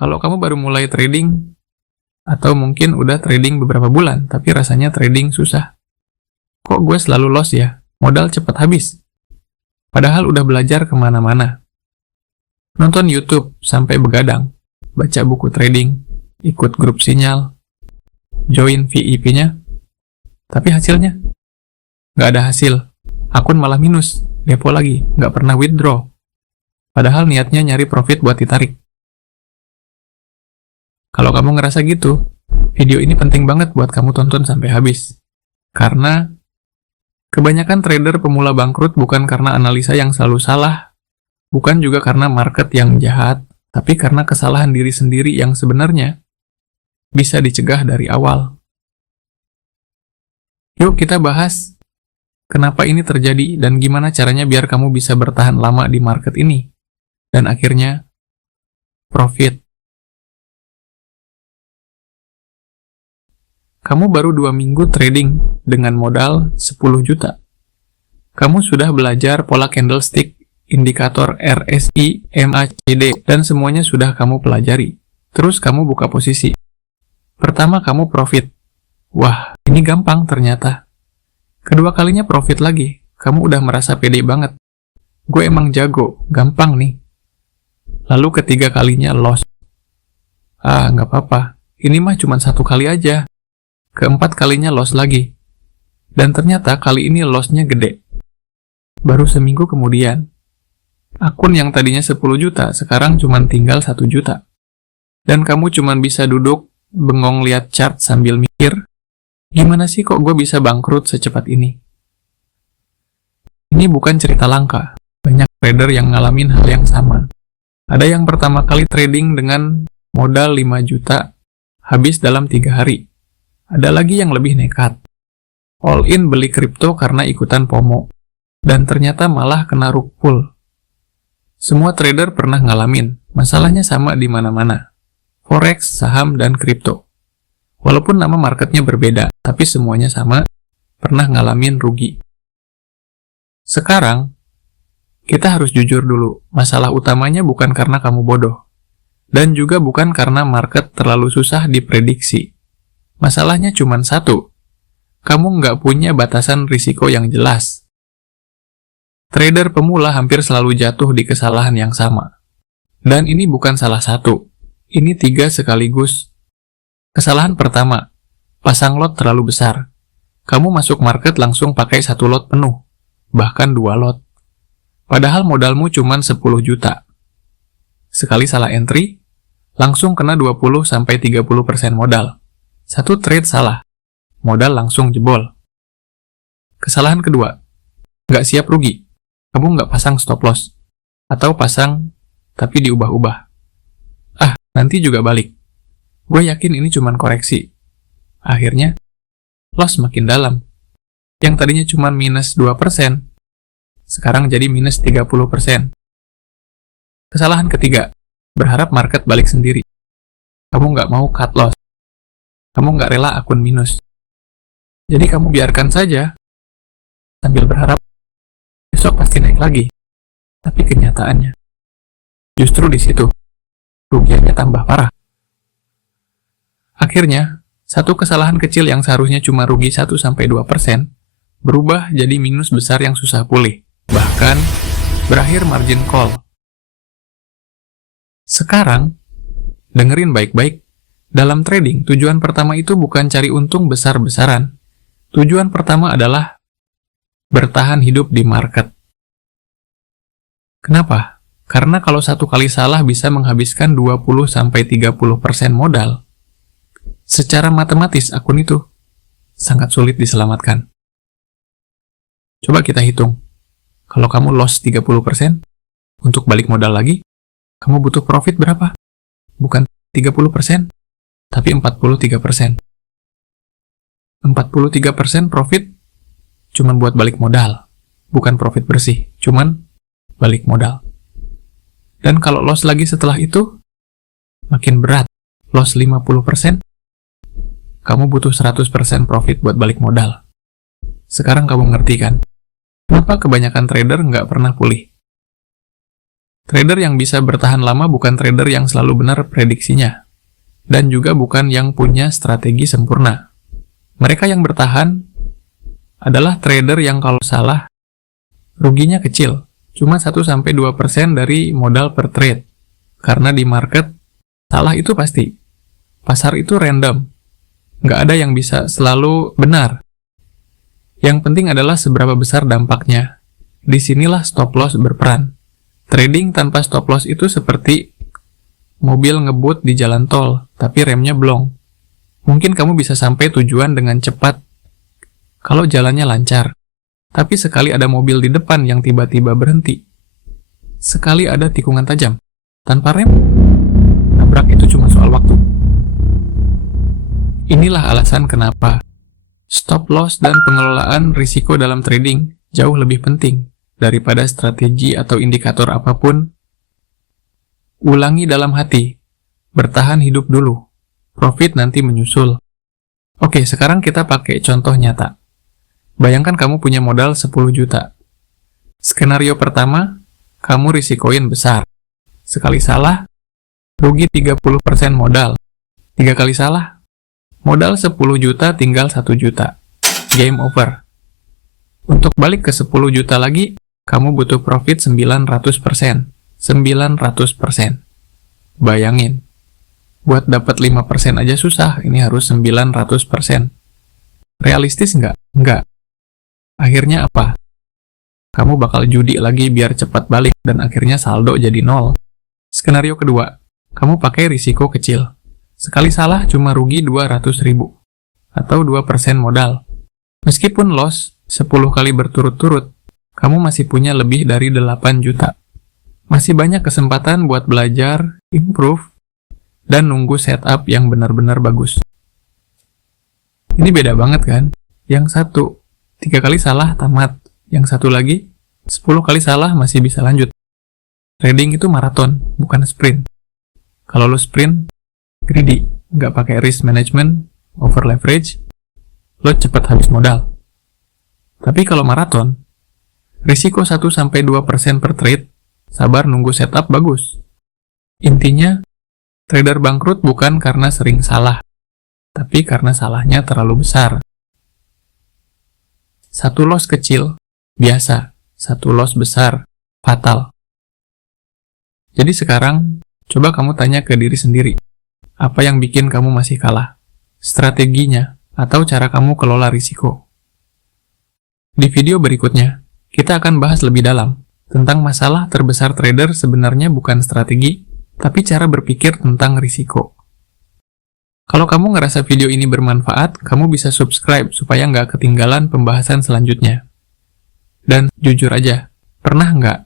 Kalau kamu baru mulai trading, atau mungkin udah trading beberapa bulan, tapi rasanya trading susah. Kok gue selalu loss ya? Modal cepat habis. Padahal udah belajar kemana-mana. Nonton YouTube sampai begadang, baca buku trading, ikut grup sinyal, join VIP-nya. Tapi hasilnya? Nggak ada hasil. Akun malah minus, depo lagi, nggak pernah withdraw. Padahal niatnya nyari profit buat ditarik. Kalau kamu ngerasa gitu, video ini penting banget buat kamu tonton sampai habis. Karena kebanyakan trader pemula bangkrut bukan karena analisa yang selalu salah, bukan juga karena market yang jahat, tapi karena kesalahan diri sendiri yang sebenarnya bisa dicegah dari awal. Yuk kita bahas kenapa ini terjadi dan gimana caranya biar kamu bisa bertahan lama di market ini. Dan akhirnya, profit. Kamu baru 2 minggu trading dengan modal 10 juta. Kamu sudah belajar pola candlestick, indikator RSI, MACD, dan semuanya sudah kamu pelajari. Terus kamu buka posisi. Pertama kamu profit. Wah, ini gampang ternyata. Kedua kalinya profit lagi. Kamu udah merasa pede banget. Gue emang jago, gampang nih. Lalu ketiga kalinya loss. Ah, nggak apa-apa. Ini mah cuma 1 kali aja. Keempat kalinya loss lagi. Dan ternyata kali ini loss-nya gede. Baru seminggu kemudian, akun yang tadinya 10 juta, sekarang cuma tinggal 1 juta. Dan kamu cuma bisa duduk, bengong lihat chart sambil mikir, gimana sih kok gue bisa bangkrut secepat ini? Ini bukan cerita langka. Banyak trader yang ngalamin hal yang sama. Ada yang pertama kali trading dengan modal 5 juta, habis dalam 3 hari. Ada lagi yang lebih nekat. All in beli kripto karena ikutan FOMO. Dan ternyata malah kena rug pull. Semua trader pernah ngalamin. Masalahnya sama di mana-mana. Forex, saham, dan kripto. Walaupun nama marketnya berbeda, tapi semuanya sama, pernah ngalamin rugi. Sekarang, kita harus jujur dulu. Masalah utamanya bukan karena kamu bodoh. Dan juga bukan karena market terlalu susah diprediksi. Masalahnya cuma satu, kamu nggak punya batasan risiko yang jelas. Trader pemula hampir selalu jatuh di kesalahan yang sama. Dan ini bukan salah satu, ini 3 sekaligus. Kesalahan pertama, pasang lot terlalu besar. Kamu masuk market langsung pakai 1 lot penuh, bahkan 2 lot. Padahal modalmu cuma 10 juta. Sekali salah entry, langsung kena 20-30% modal. 1 trade salah, modal langsung jebol. Kesalahan kedua, nggak siap rugi. Kamu nggak pasang stop loss. Atau pasang, tapi diubah-ubah. Ah, nanti juga balik. Gue yakin ini cuma koreksi. Akhirnya, loss makin dalam. Yang tadinya cuma minus 2%, sekarang jadi minus 30%. Kesalahan ketiga, berharap market balik sendiri. Kamu nggak mau cut loss. Kamu nggak rela akun minus. Jadi kamu biarkan saja, sambil berharap besok pasti naik lagi. Tapi kenyataannya, justru di situ, rugiannya tambah parah. Akhirnya, satu kesalahan kecil yang seharusnya cuma rugi 1-2%, berubah jadi minus besar yang susah pulih. Bahkan, berakhir margin call. Sekarang, dengerin baik-baik. Dalam trading, tujuan pertama itu bukan cari untung besar-besaran. Tujuan pertama adalah bertahan hidup di market. Kenapa? Karena kalau 1 kali salah bisa menghabiskan 20-30% modal. Secara matematis, akun itu sangat sulit diselamatkan. Coba kita hitung. Kalau kamu loss 30%, untuk balik modal lagi, kamu butuh profit berapa? Bukan 30%, tapi 43%. 43% profit cuman buat balik modal, bukan profit bersih, cuman balik modal. Dan kalau loss lagi setelah itu, makin berat. Loss 50%, kamu butuh 100% profit buat balik modal. Sekarang kamu ngerti kan? Kenapa kebanyakan trader nggak pernah pulih? Trader yang bisa bertahan lama bukan trader yang selalu benar prediksinya, dan juga bukan yang punya strategi sempurna. Mereka yang bertahan adalah trader yang kalau salah, ruginya kecil, cuma 1-2% dari modal per trade. Karena di market, salah itu pasti. Pasar itu random. Nggak ada yang bisa selalu benar. Yang penting adalah seberapa besar dampaknya. Disinilah stop loss berperan. Trading tanpa stop loss itu seperti mobil ngebut di jalan tol, tapi remnya blong. Mungkin kamu bisa sampai tujuan dengan cepat kalau jalannya lancar. Tapi sekali ada mobil di depan yang tiba-tiba berhenti, sekali ada tikungan tajam, tanpa rem, nabrak itu cuma soal waktu. Inilah alasan kenapa stop loss dan pengelolaan risiko dalam trading jauh lebih penting daripada strategi atau indikator apapun. Ulangi dalam hati, bertahan hidup dulu, profit nanti menyusul. Oke, sekarang kita pakai contoh nyata. Bayangkan kamu punya modal 10 juta. Skenario pertama, kamu risikoin besar. Sekali salah, rugi 30% modal. 3 kali salah, modal 10 juta tinggal 1 juta. Game over. Untuk balik ke 10 juta lagi, kamu butuh profit 900%. 900%. Bayangin. Buat dapat 5% aja susah, ini harus 900%. Realistis nggak? Nggak. Akhirnya apa? Kamu bakal judi lagi biar cepat balik, dan akhirnya saldo jadi 0. Skenario kedua, kamu pakai risiko kecil. Sekali salah cuma rugi 200.000, atau 2% modal. Meskipun loss 10 kali berturut-turut, kamu masih punya lebih dari 8 juta. Masih banyak kesempatan buat belajar, improve, dan nunggu setup yang benar-benar bagus. Ini beda banget kan? Yang satu, 3 kali salah tamat. Yang satu lagi, 10 kali salah masih bisa lanjut. Trading itu maraton, bukan sprint. Kalau lo sprint, greedy, nggak pakai risk management, over leverage, lo cepet habis modal. Tapi kalau maraton, risiko 1-2% per trade, sabar nunggu setup bagus. Intinya, trader bangkrut bukan karena sering salah, tapi karena salahnya terlalu besar. Satu loss kecil, biasa. Satu loss besar, fatal. Jadi sekarang, coba kamu tanya ke diri sendiri. Apa yang bikin kamu masih kalah? Strateginya, atau cara kamu kelola risiko? Di video berikutnya, kita akan bahas lebih dalam tentang masalah terbesar trader sebenarnya bukan strategi, tapi cara berpikir tentang risiko. Kalau kamu ngerasa video ini bermanfaat, kamu bisa subscribe supaya nggak ketinggalan pembahasan selanjutnya. Dan jujur aja, pernah nggak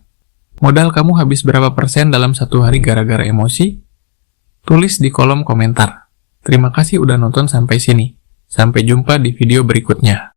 modal kamu habis berapa persen dalam satu hari gara-gara emosi? Tulis di kolom komentar. Terima kasih udah nonton sampai sini. Sampai jumpa di video berikutnya.